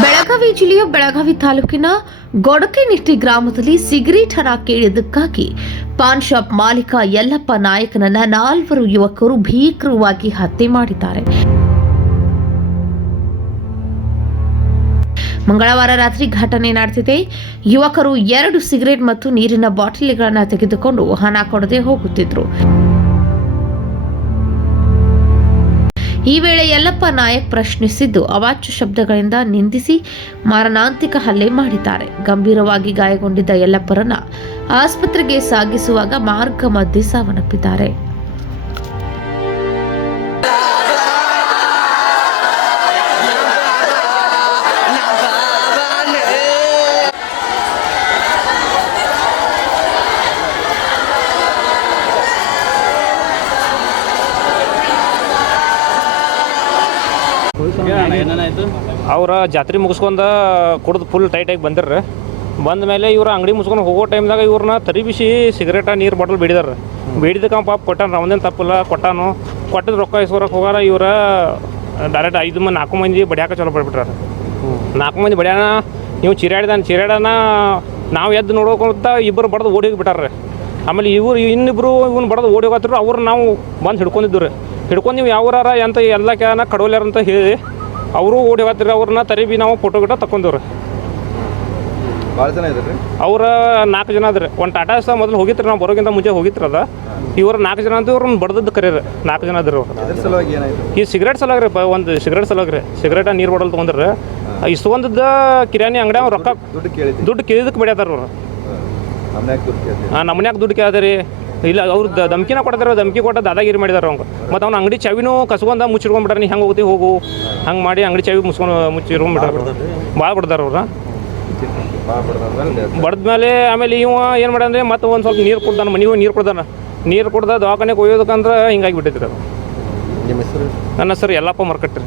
ಬೆಳಗಾವಿ ಜಿಲ್ಲೆಯ ಬೆಳಗಾವಿ ತಾಲೂಕಿನ ಗೊಡಕೆನಿಟ್ಟಿ ಗ್ರಾಮದಲ್ಲಿ ಸಿಗರೇಟ್ ಹಣ ಕೇಳಿದ್ದಕ್ಕಾಗಿ ಪಾನ್ ಶಾಪ್ ಮಾಲೀಕ ಯಲ್ಲಪ್ಪ ನಾಯಕನನ್ನ ನಾಲ್ವರು ಯುವಕರು ಭೀಕರವಾಗಿ ಹತ್ಯೆ ಮಾಡಿದ್ದಾರೆ. ಮಂಗಳವಾರ ರಾತ್ರಿ ಘಟನೆ ನಡೆದಿದೆ. ಯುವಕರು ಎರಡು ಸಿಗರೇಟ್ ಮತ್ತು ನೀರಿನ ಬಾಟಲಿಗಳನ್ನು ತೆಗೆದುಕೊಂಡು ಹಣ ಕೊಡದೆ ಹೋಗುತ್ತಿದ್ರು. ಈ ವೇಳೆ ಯಲ್ಲಪ್ಪ ನಾಯಕ್ ಪ್ರಶ್ನಿಸಿದ್ದು ಅವಾಚ್ಯ ಶಬ್ದಗಳಿಂದ ನಿಂದಿಸಿ ಮಾರಣಾಂತಿಕ ಹಲ್ಲೆ ಮಾಡಿದ್ದಾರೆ. ಗಂಭೀರವಾಗಿ ಗಾಯಗೊಂಡಿದ್ದ ಯಲ್ಲಪ್ಪರನ್ನ ಆಸ್ಪತ್ರೆಗೆ ಸಾಗಿಸುವಾಗ ಮಾರ್ಗ ಮಧ್ಯೆ ಸಾವನ್ನಪ್ಪಿದ್ದಾರೆ. ಏನೇನಾಯ್ತು ಅವ್ರ ಜಾತ್ರೆ ಮುಗಿಸ್ಕೊಂಡ ಕುಡ್ದು ಫುಲ್ ಟೈಟಾಗಿ ಬಂದಿರ್ರಿ. ಬಂದ ಮೇಲೆ ಇವ್ರ ಅಂಗಡಿ ಮುಸ್ಕೊಂಡು ಹೋಗೋ ಟೈಮ್ದಾಗ ಇವ್ರನ್ನ ತರಿ ಬಿಸಿ ಸಿಗರೇಟ ನೀರು ಬಾಟಲ್ ಬೇಡಿದಾರ ಬಿಡಿದಕ್ಕ ಪಾಪ ಕೊಟ್ಟಾನ ಅವನೇನು ತಪ್ಪಲ್ಲ, ಕೊಟ್ಟಾನು. ಕೊಟ್ಟದ ರೊಕ್ಕ ಇಸ್ಕೊರಕ್ಕೆ ಹೋಗಾರ ಇವರ ಡೈರೆಕ್ಟ್ ಐದು ಮಂದಿ, ನಾಲ್ಕು ಮಂದಿ ಬಡಿಯಾಕ ಚಲೋ ಪಡ್ಬಿಟ್ರಾರ. ನಾಲ್ಕು ಮಂದಿ ಬಡಿಯಾನ, ನೀವು ಚಿರಾಡಿದಾನ ಚಿರಾಡನ ನಾವು ಎದ್ದು ನೋಡೋಕೊಂತ ಇಬ್ಬರು ಬಡ್ದು ಓಡಿ ಹೋಗಿಬಿಟ್ಟಾರ್ರಿ. ಆಮೇಲೆ ಇವ್ರು, ಇನ್ನಿಬ್ರು ಇವ್ನು ಬಡ್ದು ಓಡಿ ಹೋಗತ್ತಿರು ಅವ್ರು ನಾವು ಬಂದು ಹಿಡ್ಕೊಂಡಿದ್ದು ರೀ ಹಿಡ್ಕೊಂಡು ನೀವು ಯಾವ್ರಾರ ಎಂತ ಎಲ್ಲ ಕ್ಯಾನ ಕಡೋಲ್ಯಾರ ಅಂತ ಹೇಳಿ ಅವರು ಓಡಿ ಹೋಗ್ತಾರೆ ಅವ್ರನ್ನ ತರಿ ಬಿ ನಾವು ಫೋಟೋ ಗಿಟ ತಕೊಂಡವ್ರಿ ಭಾಳ ಜನ ಅವ್ರ ನಾಲ್ಕು ಜನ ಅದ್ರಿ. ಒಂದು ಟಾಟಾ ಸಹ ಮೊದಲು ಹೋಗಿತ್ರಿ ನಾವು ಬರೋಕ್ಕಿಂತ ಮುಂಚೆ ಹೋಗಿತ್ರಿ ಅದ. ಇವ್ರು ನಾಲ್ಕು ಜನ ಅಂದ್ರೆ ಇವ್ರನ್ನ ಬಡ್ದದ್ದು ಕರೀರಿ ನಾಲ್ಕು ಜನ ಅದ್ರಿ ಅವ್ರು. ಸಲುವಾಗಿ ಏನಾಯ್ತು? ಈ ಸಿಗರೇಟ್ ಸಲಾಗ್ರಿ ಒಂದು ಸಿಗರೇಟ್ ಸಲಾಗ್ರಿ ಸಿಗರೇಟ ನೀರು ಬಾಟಲ್ ತೊಗೊಂಡ್ರಿ. ಇಸ್ಕೊಂಡದ ಕಿರಾಣಿ ಅಂಗಡಿ ಅವ್ರು ರೊಕ್ಕ ದುಡ್ಡು ಕೇಳಿದ್ವಿ. ದುಡ್ಡು ಕೇಳಿದಕ್ಕೆ ಅವ್ರು. ಹಾಂ. ನಮ್ಮನ್ಯಾಗ ದುಡ್ಡು ಕೇಳಿದ್ರಿ ಇಲ್ಲ ಅವ್ರು ಧಮಕಿನ ಕೊಡ್ತಾರೆ ಧಮಕಿ ಕೊಟ್ಟ ದಾದಾಗಿರಿ ಮಾಡಿದಾರೆ ಅವ್ನು ಮತ್ತು ಅವ್ನು ಅಂಗಡಿ ಚಾವಿನೂ ಕಸ್ಕೊಂಡ ಮುಚ್ಚಿರ್ಕೊಂಡ್ಬಿಟ್ರೆ ನೀ ಹೆಂಗೆ ಹೋಗ್ತಿ? ಹೋಗು. ಹಂಗೆ ಮಾಡಿ ಅಂಗಡಿ ಚಾವಿ ಮುಚ್ಕೊಂಡು ಮುಚ್ಚಿರ್ಕೊಂಡ್ಬಿಟ್ರೆ ಭಾಳ ಬಿಡ್ತಾರೆ ಅವ್ರ. ಭಾಳ ಬಡ್ದಂದ್ರೆ ಬಡ್ದ್ಮೇಲೆ ಆಮೇಲೆ ಇವ ಏನು ಮಾಡ್ಯಾನ್ರಿ ಮತ್ತೆ ಒಂದು ಸ್ವಲ್ಪ ನೀರು ಕೊಡ್ದಾನ ಮನೆಗೂ ಹೋಗಿ ನೀರು ಕೊಡ್ದಾನ. ನೀರು ಕುಡ್ದ ದವಾಖಾನೆಗೆ ಒಯ್ಯೋದಕ್ಕಂದ್ರೆ ಹಿಂಗಾಗಿ ಬಿಟ್ಟಿದ್ರು ಅದು. ನಿಮ್ಮ ಹೆಸರು? ನನ್ನ ಸರ್ ಎಲ್ಲಪ್ಪ ಮರ್ಕಟ್ರಿ